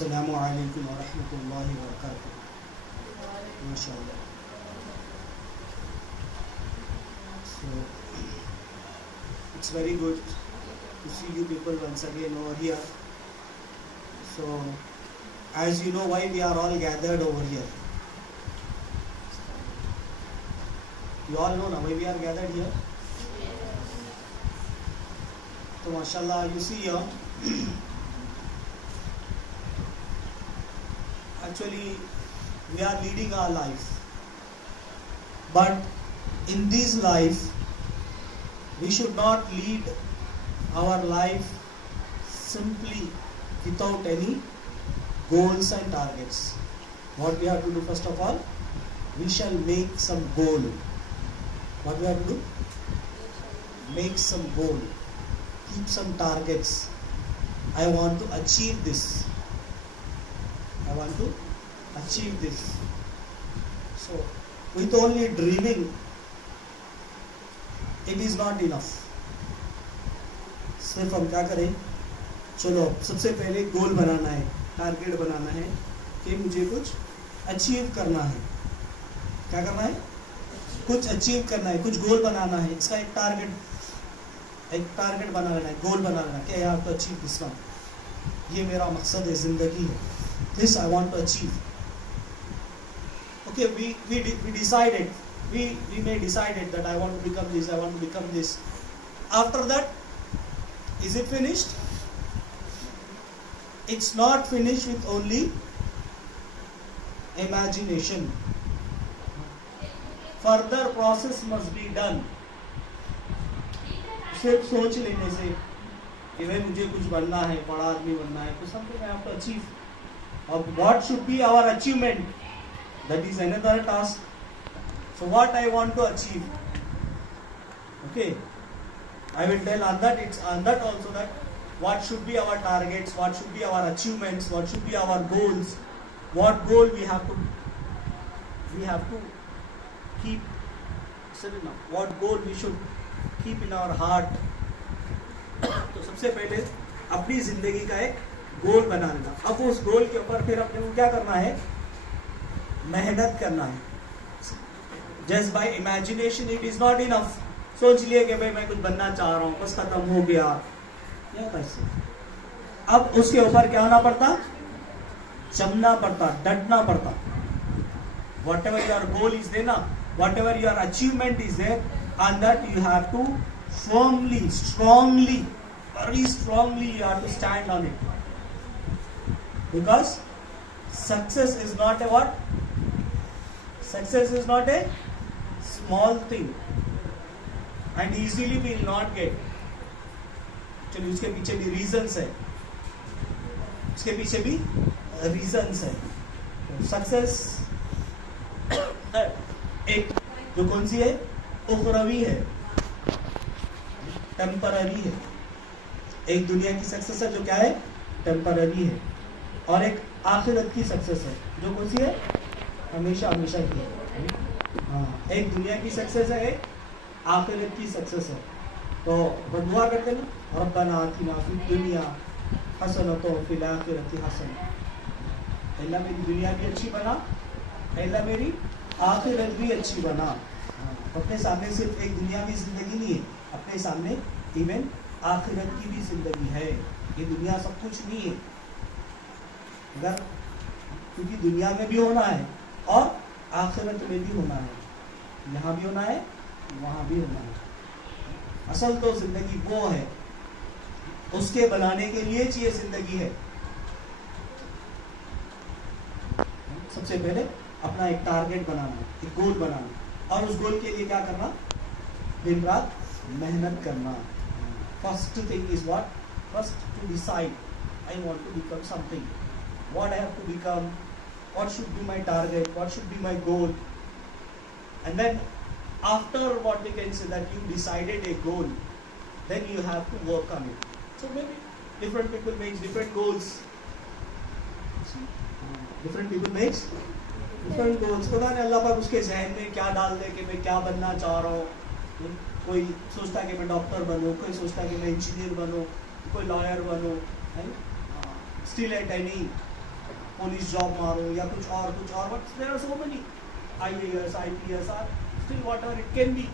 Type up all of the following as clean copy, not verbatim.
Assalamu alaikum wa rahmatullahi wa barakatuh. MashaAllah. So, it's very good to see you people once again over here. So, as you know why we are all gathered over here. You all know now why we are gathered here? So, MashaAllah, you see here, actually we are leading our life, but in this life we should not lead our life simply without any goals and targets. What we have to do, first of all, we shall make some goal. What we have to do? Make some goal, keep some targets. I want to achieve this. I want to achieve this. So, with only dreaming, it is not enough. सिर्फ हम क्या करें? चलो सबसे पहले गोल बनाना है, target बनाना है कि मुझे कुछ अचीव करना है. क्या करना है? कुछ अचीव करना है, कुछ गोल बनाना है. इसका एक टारगेट बना लेना है, गोल बना लेना कि यार तो अचीव दिस वन. ये मेरा मकसद है, जिंदगी है. This I want to achieve. Okay, we decided. We may decided that I want to become this. I want to become this. After that, is it finished? It's not finished with only imagination. Further process must be done. सिर्फ सोच लेने से कि भाई मुझे कुछ बनना है, बड़ा आदमी बनना है, तो something I have to achieve. What should be our achievement? That is another task. So what I want to achieve? Okay, I will tell on that. It's on that also that what should be our targets, what should be our achievements, what should be our goals, what goal we have to keep. What goal we should keep in our heart. तो सबसे पहले अपनी जिंदगी का एक गोल बना लेना. अब उस गोल के ऊपर फिर अपने को क्या करना है? मेहनत करना है. Just by imagination it is not enough. सोच लिए कि भाई मैं कुछ बनना चाह रहा हूँ, बस खत्म हो गया. कैसे? अब उसके ऊपर क्या होना पड़ता? जमना पड़ता, डटना पड़ता. Whatever your goal is there ना, whatever your achievement is there, on that you have to firmly, strongly, very strongly you have to stand on it. Because success is not a what? Success is not a small thing. And easily we will not get. चलिए उसके पीछे भी reasons है. उसके पीछे भी reasons है. Success एक जो कौन सी है? उखरवी है, टेम्पररी है. एक दुनिया की सक्सेस है जो क्या है? टेम्पररी है. और एक आखिरत की सक्सेस है जो कौन सी है? हमेशा हमेशा की है. हाँ, एक दुनिया की सक्सेस है, एक आखिरत की सक्सेस है. तो दुआ करते ना, रब्बना आतिना फिद दुनिया हसनतों व फिल आखिरति हसनह. अल्लाह मेरी दुनिया भी अच्छी बना, अल्लाह मेरी आखिरत भी अच्छी बना. अपने सामने सिर्फ एक दुनिया की जिंदगी नहीं है, अपने सामने इवन आखिरत की भी जिंदगी है. ये दुनिया सब कुछ नहीं है, अगर क्योंकि दुनिया में भी होना है और आखिरत में भी होना है. यहाँ भी होना है, वहाँ भी होना है. असल तो जिंदगी वो है, उसके बनाने के लिए चाहिए जिंदगी है. सबसे पहले अपना एक टारगेट बनाना, एक गोल बनाना, और उस गोल के लिए क्या करना? दिन रात मेहनत करना. First thing is what? First to decide I want to become something. What I have to become, what should be my target, what should be my goal. And then after what we can say that you decided a goal, then you have to work on it. So may be different people makes different goals. Different people makes different goals. पता नहीं अल्लाह पाक उसके जहन में क्या डाल दे कि मैं क्या बनना चाह रहा हूँ. कोई सोचता है कि मैं डॉक्टर बनूं, कोई सोचता है कि मैं इंजीनियर बनूं, कोई लॉयर बनूं. Still at any police job मारो या कुछ और, but there are so many IAS, IPS are still whatever it can be.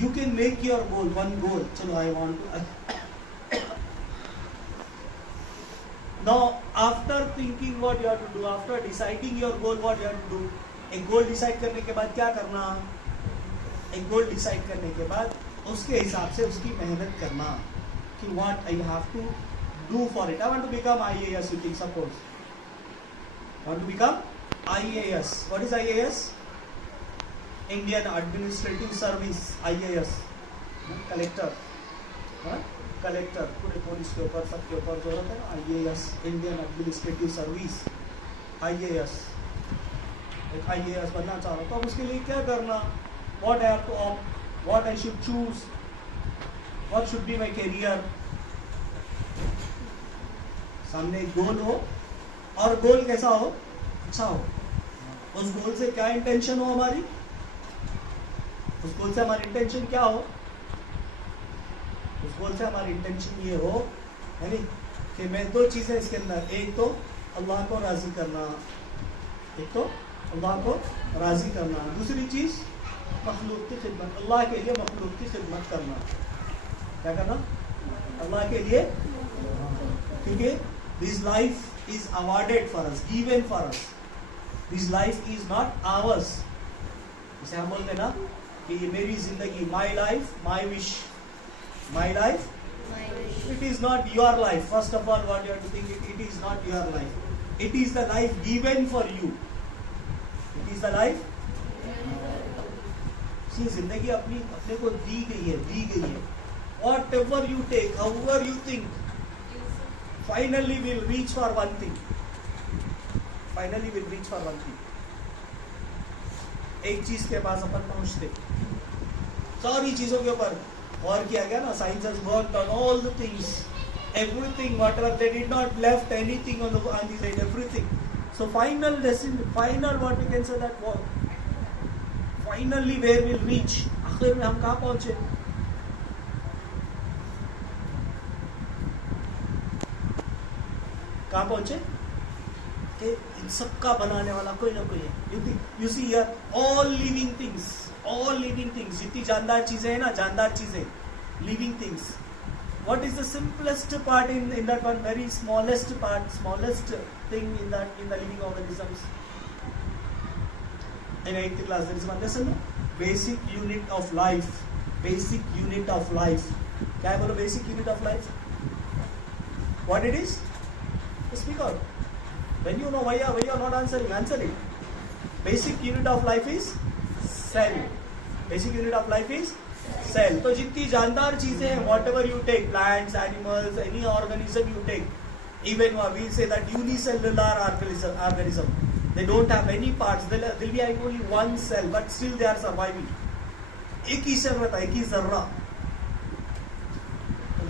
You can make your goal, one goal. चलो I want to. Now after thinking what you have to do, after deciding your goal, what you have to do. एक goal decide करने के बाद क्या करना? एक goal decide करने के बाद उसके हिसाब से उसकी मेहनत करना कि what I have to do for it. I want to become IAS. You think suppose. I want to become IAS. What is IAS? Indian Administrative Service, IAS, collector, collector पूरे पुलिस के ऊपर सबके ऊपर जो रहता है IAS, Indian Administrative Service, IAS. एक IAS बनना चाह रहा हूँ तो अब उसके लिए क्या करना? What I have to opt, what I should choose, what should be my career. सामने एक गोल हो और गोल कैसा हो? अच्छा हो. उस गोल से क्या इंटेंशन हो हमारी? उस गोल से हमारी इंटेंशन क्या हो? उस गोल से हमारी इंटेंशन ये हो है नहीं कि मैं दो चीजें इसके अंदर, एक तो अल्लाह को राजी करना, एक तो अल्लाह को राजी करना, दूसरी चीज मखलूक की खिदमत, अल्लाह के लिए मखलूक की खिदमत करना. क्या करना? अल्लाह के लिए, क्योंकि this life is awarded for us, given for us. This life is not ours. इसे हम बोलते ना कि ये मेरी जिंदगी, my life my wish, my life. It is not your life. First of all what you have to think, it is not your life, it is the life given for you. It is the life. जिंदगी अपने को दी गई है. Whatever you take, however you think, finally will reach for one thing. Finally will reach for one thing. एक चीज के पास अपन पहुंचते, सारी चीजों के ऊपर और किया गया ना. Science has worked on all the things, everything, whatever they did not left anything on the side, everything. So final what we can say that finally where will reach. आखिर में हम कहाँ पहुंचे? कहाँ पहुंचे? इन सबका बनाने वाला कोई ना कोई है. You see here all living things, जितनी जानदार चीजें हैं ना, जानदार चीजें, living things. What is the simplest part in that one, very smallest part, smallest thing in the living organisms. In 8th class there is one lesson, basic unit of life. Basic unit of life. क्या है बोलो? basic unit of life. What it is? Speak out. When you know why you are not answering, answer it. Basic unit of life is cell. Basic unit of life is cell. तो जितनी जानदार चीजें हैं, whatever you take, plants, animals, any organism you take, even we say that unicellular organism. They don't have any parts. There will be only one cell, but still they are surviving. एक ही cell रहता है, एक ही जर्रा.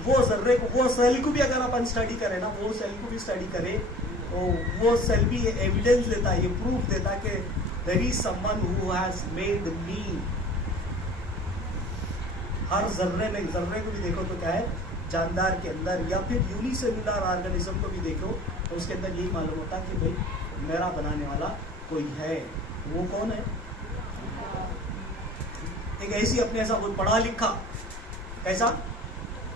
वो जर्रे को, वो cell को भी अगर अपन स्टडी करें ना, वो सेल को भी स्टडी करें तो वो सेल भी एविडेंस देता है, ये प्रूफ देता है कि there is someone who has made me. हर जर्रे में, जर्रे को भी देखो तो क्या है, जानदार के अंदर, या फिर यूनिसेलुलर ऑर्गेनिज्म को भी देखो तो उसके अंदर यही मालूम होता है कि भाई मेरा बनाने वाला कोई है. वो कौन है? एक ऐसी अपने ऐसा बहुत पढ़ा लिखा, कैसा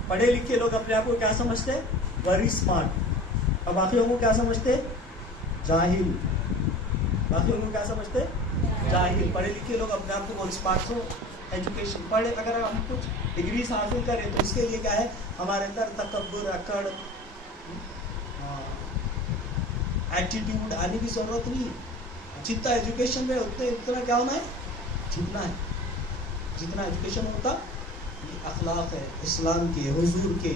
पढ़े लिखे लोग अपने आप को क्या समझते हैं? Very smart. और बाकियों को क्या समझते हैं? जाहिल. बाकियों को क्या समझते हैं? जाहिल. पढ़े लिखे लोग अपने आप को बहुत स्मार्ट हो, एजुकेशन पढ़े, अगर हम कुछ डिग्री हासिल करें तो इसके लिए क्या है, हमारे अंदर तकब्बुर, अकड़, एटीट्यूड आने की जरूरत नहीं. जितना एजुकेशन में उतना क्या होना है? झुकना है. जितना एजुकेशन होता, ये अखलाक है इस्लाम के, हुजूर के.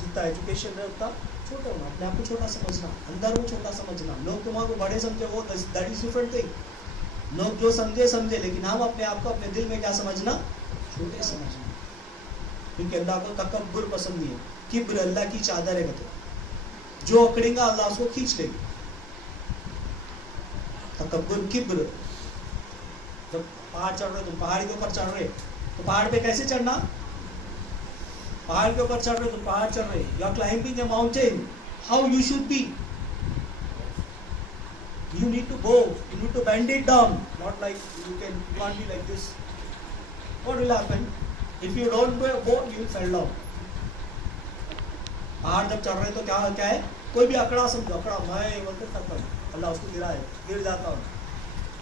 जितना एजुकेशन है उतना छोटा होना, अपने आप को छोटा समझना, अंदर को छोटा समझना. लोग तुम्हारे बड़े समझे, वो दैट इज डिफरेंट थिंग. लोग जो समझे, लेकिन हम अपने आप को अपने दिल में क्या समझना? छोटे समझना. क्योंकि अल्लाह को तकब्बुर पसंद नहीं है. किब्र अल्लाह की चादर है. मतलब जो अकड़ेगा अल्लाह उसको खींच लेगा. तकब्बुर, किब्र. जब पहाड़ चढ़ रहे, तुम पहाड़ के ऊपर चढ़ रहे, तो पहाड़ पे कैसे चढ़ना? पहाड़ के ऊपर चढ़ रहे हो, तुम पहाड़ चढ़ रहे, you are climbing a mountain, how you should be, you need to go, you need to bend it down, not like you can't be like this. What will happen if you don't go, you will fall down. पहाड़ जब चढ़ रहे तो क्या क्या है, कोई भी अकड़ा समझो, अकड़ा मैं बोलते खत्म, अल्लाह उसको गिराए, गिर जाता हूँ।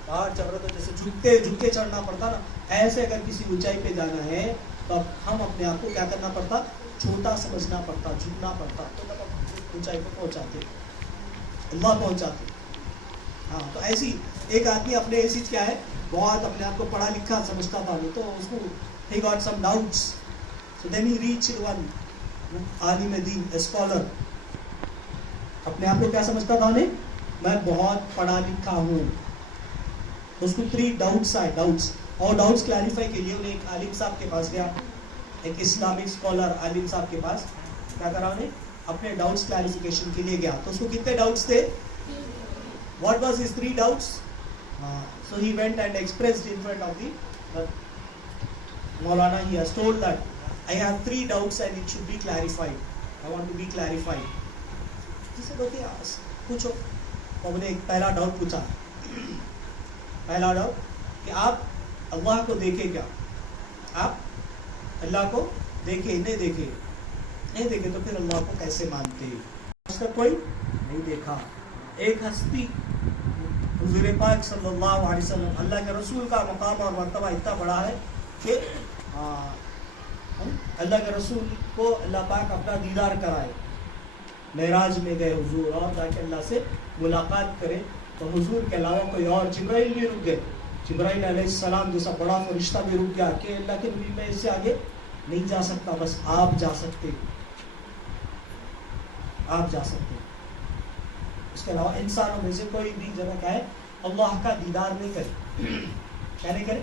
पहाड़ चढ़ रहे तो जैसे झुकते झुक के चढ़ना पड़ता ना, ऐसे अगर किसी ऊंचाई पे जाना है तो हम अपने आप को क्या करना पड़ता, छोटा समझना पड़ता, झुकना पड़ता, तो तब ऊंचाई पे पहुंचाते, अल्लाह पहुंचाते। हाँ, तो ऐसी एक आदमी अपने ऐसी क्या है, बहुत अपने आप को पढ़ा लिखा समझता था, तो उसको he got some doubts, so then he reached one आलिम दीन, a scholar, अपने आप को क्या समझता था उन्हें, मैं बहुत पढ़ा लिखा हूँ, तो उसको 3 डाउट्स आए, डाउट्स, और डाउट्स क्लैरिफाई के लिए उन्हें एक आलिम साहब के पास गया, एक इस्लामिक स्कॉलर आलिम साहब के पास क्या करा, उन्हें अपने डाउट्स क्लैरिफिकेशन के लिए गया। तो उसको कितने डाउट्स थे, what was his 3 doubts? So he went and expressed in front of the Maulana. He has told that I have 3 doubts and it should be clarified, I want to be clarified. He said okay, पूछो। तो हमने एक पहला doubt पूछा, पहला doubt कि आप अल्लाह को देखे क्या, आप अल्लाह को देखे नहीं देखे, नहीं देखे तो फिर अल्लाह को कैसे मानते, आज तक कोई नहीं देखा। एक हस्ती हुजूर पाक सल्लल्लाहु अलैहि वसल्लम, अल्लाह के रसूल का मकाम और मर्तबा इतना बड़ा है कि अल्लाह के रसूल को अल्लाह पाक अपना दीदार कराए, मेराज में गए हुजूर और जाके अल्लाह से मुलाकात करे, तो हुजूर के अलावा कोई और, जिब्राइल भी रुक गए, जिब्राइल अलैहिस्सलाम जैसा बड़ा फरिश्ता भी रुक गया कि अल्लाह के नबी में इससे आगे नहीं जा सकता, बस आप जा सकते, आप जा सकते। उसके अलावा इंसानों में से कोई भी जगह क्या है, अल्लाह का दीदार नहीं करे, क्या नहीं करे,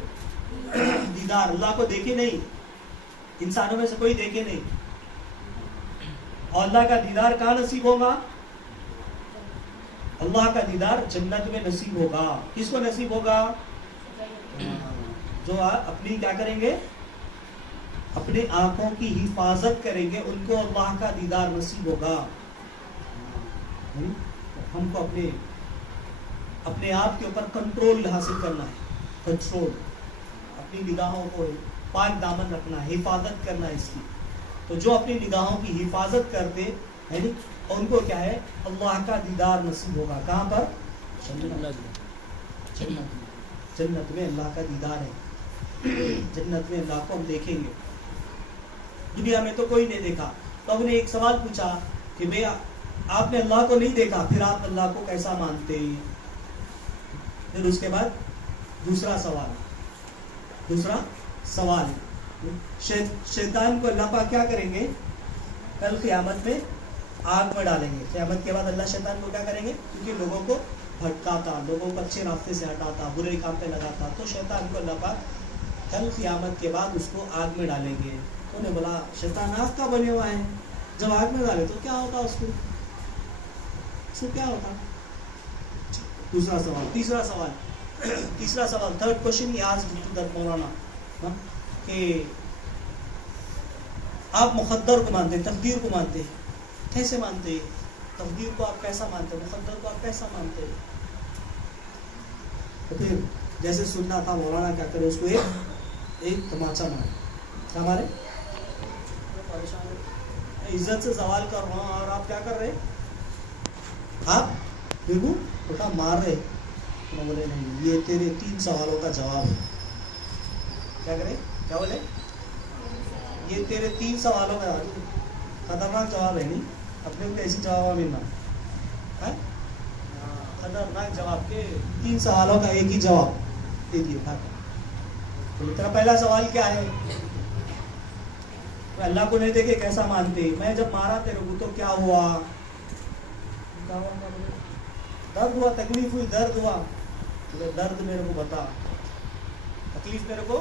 दीदार, अल्लाह को देखे नहीं, इंसानों में से कोई देखे नहीं। और अल्लाह का दीदार कहाँ नसीब होगा, अल्लाह का दीदार जन्नत में नसीब होगा। किसको नसीब होगा, जो अपनी क्या करेंगे, अपने आंखों की हिफाजत करेंगे, उनको अल्लाह का दीदार नसीब होगा। हमको अपने आप के ऊपर कंट्रोल हासिल करना है, कंट्रोल, अपनी निगाहों को पाक दामन रखना है, हिफाजत करना है इसकी। तो जो अपनी निगाहों की हिफाजत करते है नी, उनको क्या है, अल्लाह का दीदार नसीब होगा। कहाँ पर, जन्नत में अल्लाह का दीदार है, जन्नत में अल्लाह को हम देखेंगे। दुनिया में तो कोई नहीं देखा, तो हमने एक सवाल पूछा कि भैया आपने अल्लाह को नहीं देखा, फिर आप अल्लाह को कैसा मानते। फिर उसके बाद दूसरा सवाल, शैतान को अल्लाह पाक क्या करेंगे, कल क़यामत में आग में डालेंगे। क़यामत के बाद अल्लाह शैतान को क्या करेंगे, क्योंकि लोगों को भटकाता, लोगों को अच्छे रास्ते से हटाता, बुरे काम पे लगाता, तो शैतान को अल्लाह पाक कल क़यामत के बाद उसको आग में डालेंगे। तो उन्हें बोला शैतान आग का बने हुआ है, जब आग में डाले तो क्या होता उसको क्या होता। तीसरा सवाल, थर्ड क्वेश्चन ही आज मौलाना कि आप मुक़द्दर को मानते, तकदीर को मानते, कैसे मानते, तकदीर को आप कैसा मानते, मुक़द्दर को आप कैसा मानते। तो फिर जैसे सुनना था, मौलाना क्या करे, उसको एक तमाचा मारे, क्या मारे, इज्जत से सवाल कर रहा हूँ और आप क्या कर रहे, आप बिल्कुल उठा मार रहे। तो बोले नहीं, ये तेरे 3 सवालों का जवाब है। क्या करें, क्या बोले, ये तेरे 3 सवालों का खतरनाक जवाब है। नहीं, अपने को कैसी जवाब मिलना है, खतरनाक जवाब के 3 सवालों का एक ही जवाब दे दिए। तो तेरा पहला सवाल क्या है, अल्लाह को नहीं देखे कैसा मानते, मैं जब मारा तेरे को तो क्या हुआ, दर्द हुआ, तकलीफ हुई, दर्द हुआ, तो दर्द मेरे को बता, तकलीफ मेरे को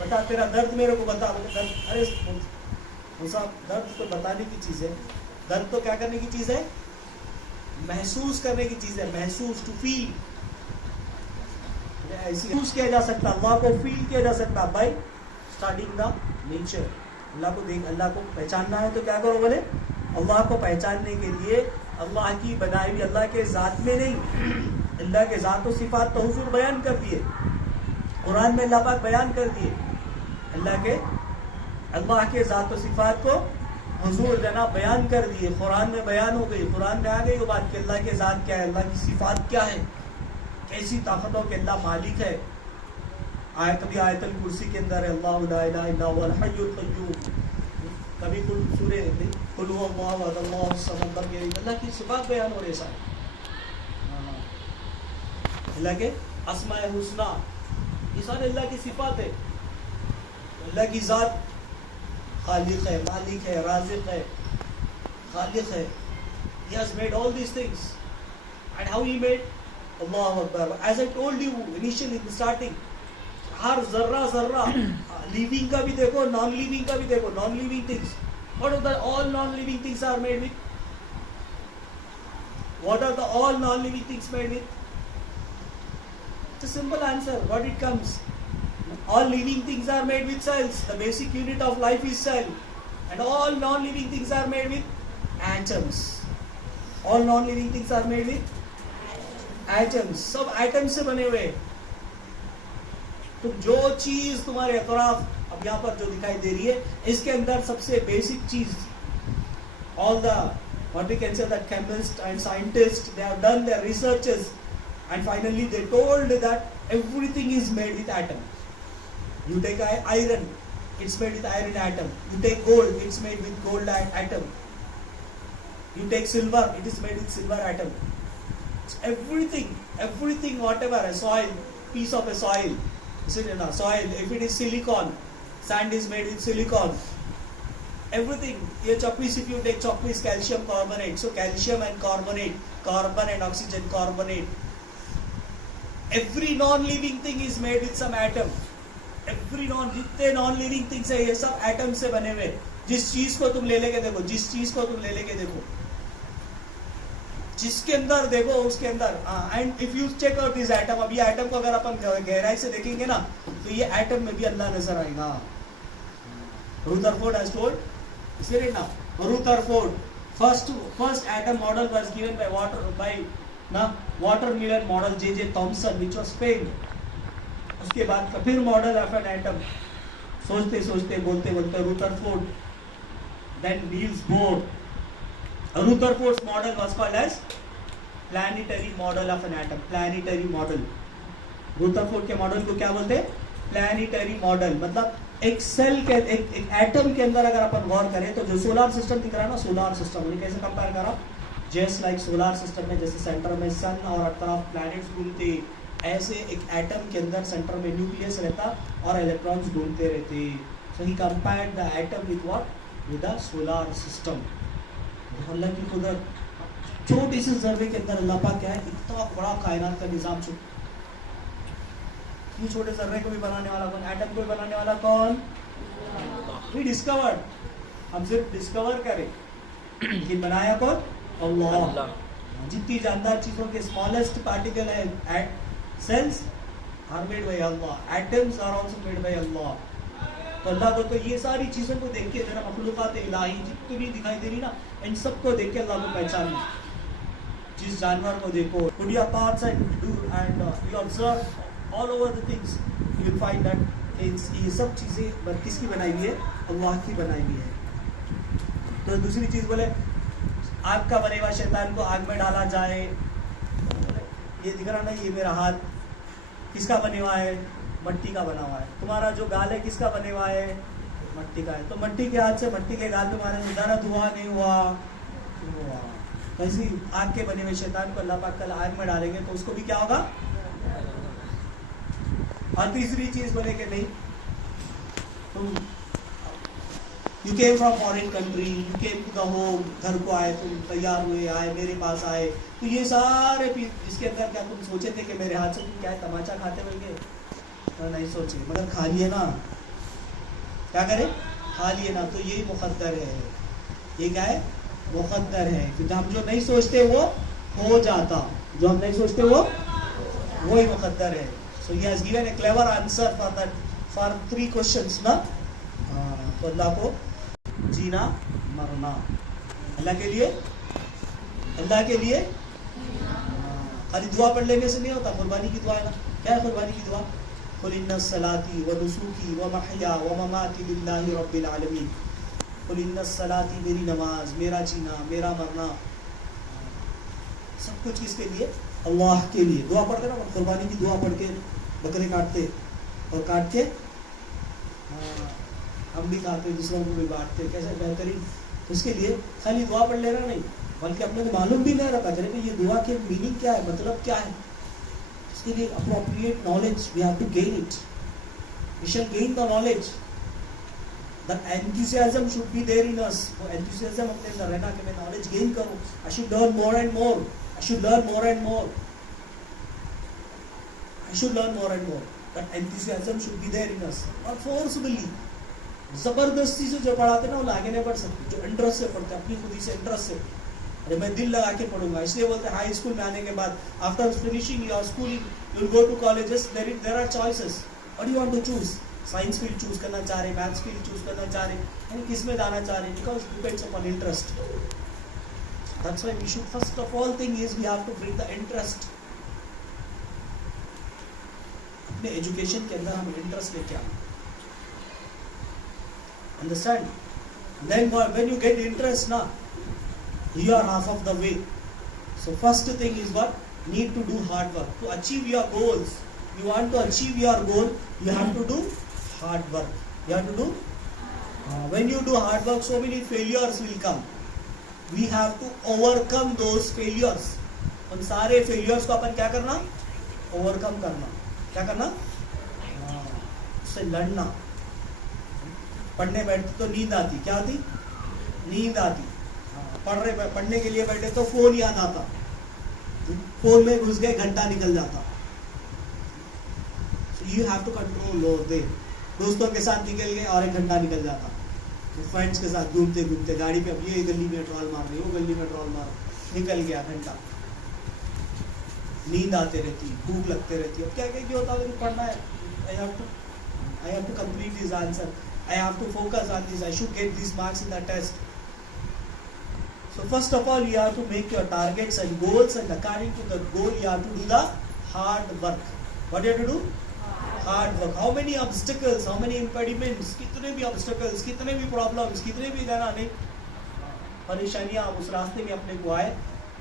बता, तेरा दर्द मेरे को बता। अरे साहब, दर्द तो बताने की चीज़ है, दर्द तो क्या करने की चीज़ है, महसूस करने की चीज़ है, महसूस, टू फील। ऐसी महसूस किया जा सकता, अल्लाह को फील किया जा सकता बाय स्टडीइंग द नेचर। अल्लाह को पहचानना है तो क्या करो बोले, अल्लाह को पहचानने के लिए अल्लाह की बनाई हुई, अल्लाह के ज़ात में नहीं, अल्लाह के ज़ात और सिफात तो हुजूर बयान कर दिए कुरान में, अल्लाह पाक बयान कर दिए अल्लाह के ज़ात और सिफात को हुजूर जना बयान कर दिए, कुरान में बयान हो गई, कुरान में आ गई वो बात कि अल्लाह के ज़ात क्या है, अल्लाह की सिफात क्या है, कैसी ताकतों के अल्लाह मालिक है। कभी आयतुल कुर्सी के अंदर है अल्लाह ला इलाहा इल्ला हुवल हय्युल क़य्यूम, कभी सूरे कुल हुवल्लाहु अहद अल्लाहुस समद, अल्लाह की सिफात बयान हो रही है, अल्लाह के अस्माए हुस्ना, ये सारे अल्लाह की सिफात है। अल्लाह की ज़ात खालिक है, मालिक है, राज़िक है, खालिक है। He has made all these things. And how he made? Allahu Akbar. As I told you initially in the starting, her Jarra living का भी देखो, नॉन लिविंग का भी देखो, non living things, what are the all non living things are made with? What are the all non living things made with? It's a simple answer. What it comes? All living things are made with cells. The basic unit of life is cell, and all non living things are made with atoms. All non living things are made with atoms. सब atoms से बने हुए। तुम जो चीज तुम्हारे अतराफ अब यहाँ पर जो दिखाई दे रही है, इसके अंदर सबसे बेसिक चीज, all the what we can say that chemists and scientists, they have done their researches and finally they told that everything is made with atom. You take iron, it's made with iron atom. You take gold, it's made with gold atom. You take silver, it is made with silver atom. It's everything whatever, a soil, piece of a soil, soil, if it is silicon, sand is made with silicon. Everything, here chalkpiece, if you take chalkpiece, calcium carbonate, so calcium and carbonate, carbon and oxygen carbonate. Every non-living thing is made with some atom. जितने non living things है ये सब atom से बने हुए। जिस चीज को तुम ले लेके देखो, जिसके अंदर देखो उसके अंदर, and if you check out this atom, अब ये एटम को अगर अपन गहराई से देखेंगे ना तो ये एटम में भी अल्लाह नजर आएगा। Rutherford has told, is it now? Rutherford, first atom model was given by watermelon model J.J. Thomson, which was failed. उसके बाद का फिर मॉडल ऑफ एन एटम, सोचते बोलते Rutherford, then Niels Bohr. Rutherford's model was called as planetary model of an atom. Planetary model. Rutherford के model को क्या बोलते हैं? Planetary model. मतलब एक सेल के एक एटम के अंदर अगर अपन गौर करें तो जो सोलर सिस्टम दिख रहा है ना, सोलर सिस्टम कैसे कंपेयर करा, जस्ट लाइक सोलर सिस्टम में जैसे सेंटर में सन और तरफ प्लैनेट्स घूमते, ऐसे एक एटम के अंदर सेंटर में न्यूक्लियस रहता और इलेक्ट्रॉन्स घूमते रहते। So he compared the atom with what, with the solar system. Allah की कुदरत, छोटे से जर्रे के अंदर अल्लाह पाक क्या है, इतना बड़ा कायनात का निजाम। ये छोटे जर्रे को भी बनाने वाला कौन? एटम को भी बनाने वाला कौन? वी डिस्कवर्ड, हम सिर्फ डिस्कवर करें, लेकिन बनाया कौन? अल्लाह। जितनी जानदार चीजों के स्मॉलेस्ट पार्टिकल है, cells are made by Allah, atoms are also made by Allah. तो अल्लाह तो ये सारी चीजों को देख के जरा मखलूकात इलाही जितनी दिखाई दे रही ना, इन सबको देख के अल्लाह को पहचानो। जिस जानवर को देखो, put your thoughts and do and you observe all over the things, you will find that ये सब चीजें किसकी बनाई हुई है? अल्लाह की बनाई हुई है। तो दूसरी चीज बोले, आग का बने हुआ शैतान को आग में डाला जाए, ये दिख रहा ना, ये मेरा हाथ किसका बने हुआ है? मट्टी का बना हुआ है। तुम्हारा जो गाल है किसका बने हुआ है? मट्टी का है। तो मट्टी के हाथ से मट्टी के गाल पे मारे मुदारत हुआ नहीं हुआ? ऐसी आग के बने हुए शैतान को अल्लाह पाक कल आग में डालेंगे तो उसको भी क्या होगा? और तीसरी चीज बोले कि नहीं, तुम you came from foreign country, you came to the home, घर को आए, तुम तैयार हुए, आए मेरे पास आए, तो ये सारे इसके अंदर क्या तुम सोचे थे कि मेरे हाथ से तुम क्या है तमाचा खाते होंगे? तो नहीं सोचे, मगर खा लिए ना। क्या करे? खा लिए ना। तो यही मुकद्दर है। ये क्या है? मुकद्दर है। क्योंकि हम जो नहीं सोचते वो हो जाता, जो हम नहीं सोचते वो ही मुकद्दर है। So he has given a clever answer for that, for 3 questions, ना? तो अल्लाह को जीना मरना, अल्लाह के लिए, अल्लाह के लिए। खाली दुआ पढ़ लेने से नहीं होता, कुर्बानी की दुआ है ना। क्या है कुर्बानी की दुआ? कुल इन्ना सलाती व नुसूकी व महया व ममाती लिल्लाहि रब्बिल आलमीन। कुल इन्ना सलाती, मेरी नमाज, मेरा जीना, मेरा मरना, सब कुछ किसके लिए? अल्लाह के लिए। दुआ पढ़ के ना, कुर्बानी की दुआ पढ़ के बकरे काटते और काट के हम भी खाते, दूसरों को भी बांटते, कैसे बेहतरीन। तो इसके लिए खाली दुआ पढ़ लेना नहीं, बल्कि अपने को मालूम भी नहीं रखा चले कि ये दुआ के मीनिंग क्या है, मतलब क्या है। इसके लिए appropriate knowledge we have to gain it, we shall gain the knowledge. The enthusiasm should be there in us. वो एंथुसियाज्म अपने अंदर रहना कि मैं नॉलेज गेन करूं, I should learn more and more, I should learn more and more, I should learn more and more. That enthusiasm should be there in us. और forcefully, जबरदस्ती से जो पढ़ाते ना वो आगे नहीं बढ़ सकते। जो इंटरेस्ट से पढ़ते, अपनी खुदी से इंटरेस्ट से, अरे मैं दिल लगा के पढ़ूंगा, इसलिए बोलते हैं हाई स्कूल में आने के बाद, after finishing your schooling you will go to colleges, there are choices, what do you want to choose. Science field choose करना चाह रहे, मैथ्स फील्ड चूज करना चाह रहे, यानी किस में जाना चाह रहे, because depends upon interest. That's why we should first of all thing is we have to bring the interest. अपने एजुकेशन के अंदर हम इंटरेस्ट लेके आए, understand? Then when you get interest now, you are half of the way. So first thing is what? Need to do hard work to achieve your goals. You want to achieve your goal, you have to do hard work. You have to do when you do hard work, so many failures will come. We have to overcome those failures. उन सारे failures को अपन क्या करना? Overcome करना। क्या करना? उससे लड़ना। पढ़ने बैठते तो नींद आती, क्या आती? नींद आती। पढ़ने के लिए बैठे तो फोन याद आता, फोन में घुस गए, घंटा निकल जाता। You have to control your day. दोस्तों के साथ निकल गए और 1 घंटा निकल जाता, तो फ्रेंड्स के साथ घूमते घूमते गाड़ी पे, अब ये गली में ट्रॉल मार रही, वो गली में ट्रॉल मार, निकल गया घंटा। नींद आते रहती, भूख लगते रहती, अब क्या क्या होता है, पढ़ना है, I have to complete this answer, I have to focus on this, I should get these marks in the test. So first of all, you have to make your targets and goals, and according to the goal, you have to do the hard work. What do you have to do? Hard work. How many obstacles, how many impediments, कितने भी obstacles, कितने भी problems, कितने भी नहीं परेशानियां उस रास्ते में अपने को आए,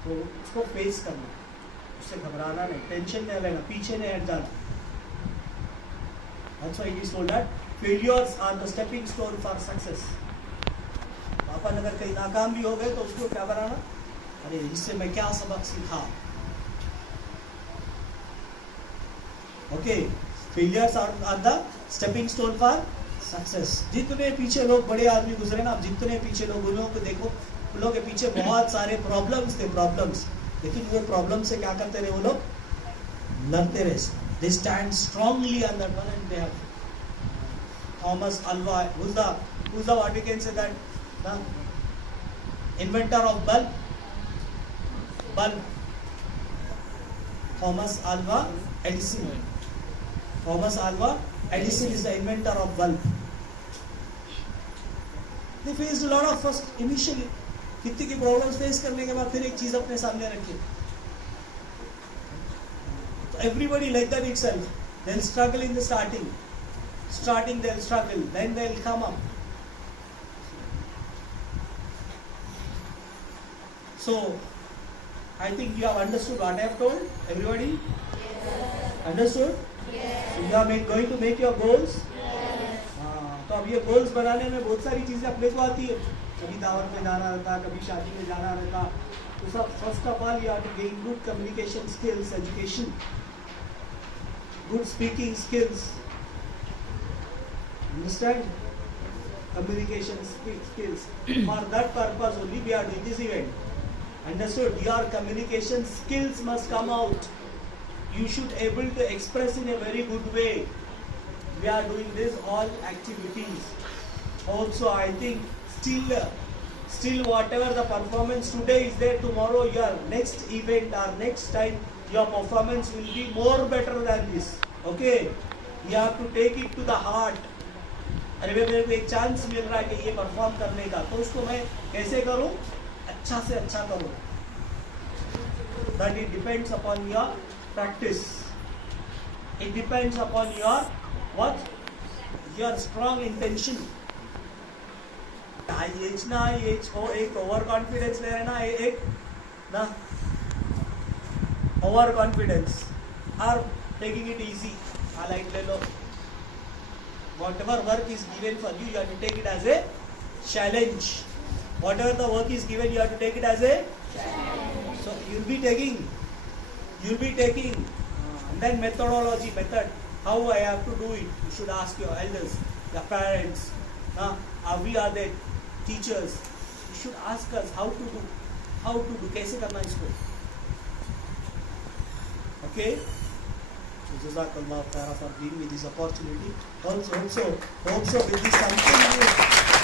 तो उसको फेस करना, उससे घबराना नहीं, टेंशन नहीं लेना, पीछे नहीं हट जाना। That's why it is told that failures are the stepping stone for success. अपन अगर कहीं नाकाम भी हो गए तो उसको क्या बनाना, अरे इससे मैं क्या सबक सीखा। Okay, failures are the stepping stone for success. जितने पीछे लोग बड़े आदमी गुजरे ना, जितने पीछे लोग, उन लोगों को देखो, उन लोगों के पीछे बहुत सारे प्रॉब्लम्स थे, प्रॉब्लम्स, लेकिन वो प्रॉब्लम से क्या करते रहे, वो लोग लड़ते रहे। They stand strongly on that one, and they have Thomas Alva, who's the what we can say that the inventor of bulb. Thomas Alva Edison. Thomas Alva Edison is the inventor of bulb. They faced a lot of first initially कितनी की problems face करने के बाद फिर एक चीज अपने सामने रखी। Everybody like that itself. They'll struggle in the starting. They'll struggle. Then they'll come up. So, I think you have understood what I have told. Everybody? Yes. Understood? Yes. So you are going to make your goals? Yes. तो अब ये goals बनाने में बहुत सारी चीजें अपने को आती है। कभी दावत में जाना रहता, कभी शादी में जाना रहता। तो सब first of all you have to gain good communication skills, education. Good speaking skills. Understand? Communication skills. For that purpose only we are doing this event. Understood? Your communication skills must come out. You should able to express in a very good way. We are doing this all activities. Also, I think still whatever the performance today is there, tomorrow your next event or next time your performance will be more better than this. Okay, you have to take it to the heart. अरे भाई मेरे को एक chance मिल रहा है कि ये perform करने का, तो उसको मैं कैसे करूं, अच्छा से अच्छा करूं. That it depends upon your practice. It depends upon your what, your strong intention. एज ना एज हो, एक ओवर कॉन्फिडेंस ले रहे ना, एक ना ओवर कॉन्फिडेंस और टेकिंग इट इजी. लाइट ले लो. Whatever work is given for you, you have to take it as a challenge. Whatever the work is given, you have to take it as a challenge. So you'll be taking, and then methodology, method, how I have to do it. You should ask your elders, your parents. We are the teachers. You should ask us how to do, कैसे करना इसको. Okay. Jazakallah khaira for giving me this opportunity. Also, hope so with this something new.